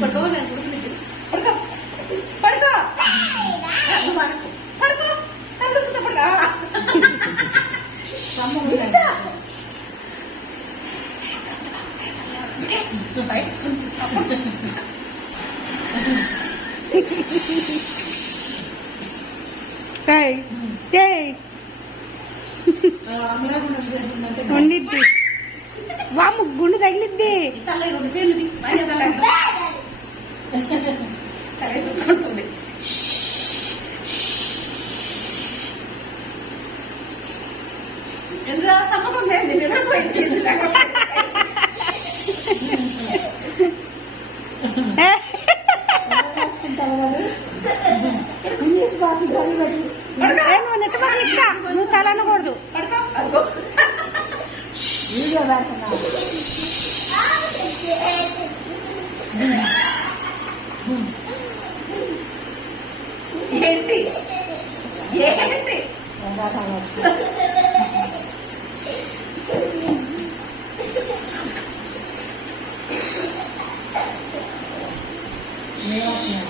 పడుకో నేను పడుకుని పడుకో పడుకో పడుకో పడుకో ఉండిద్ది వాము గుండు తగిలిద్ది ఎంత సమకం లేదు నిద్రపోయింది నువ్వు నెట్టు పక్కన ఇష్ట నువ్వు తల అనకూడదు వీడియో పెడుతున్నా ఏంటి ఏంటి నేను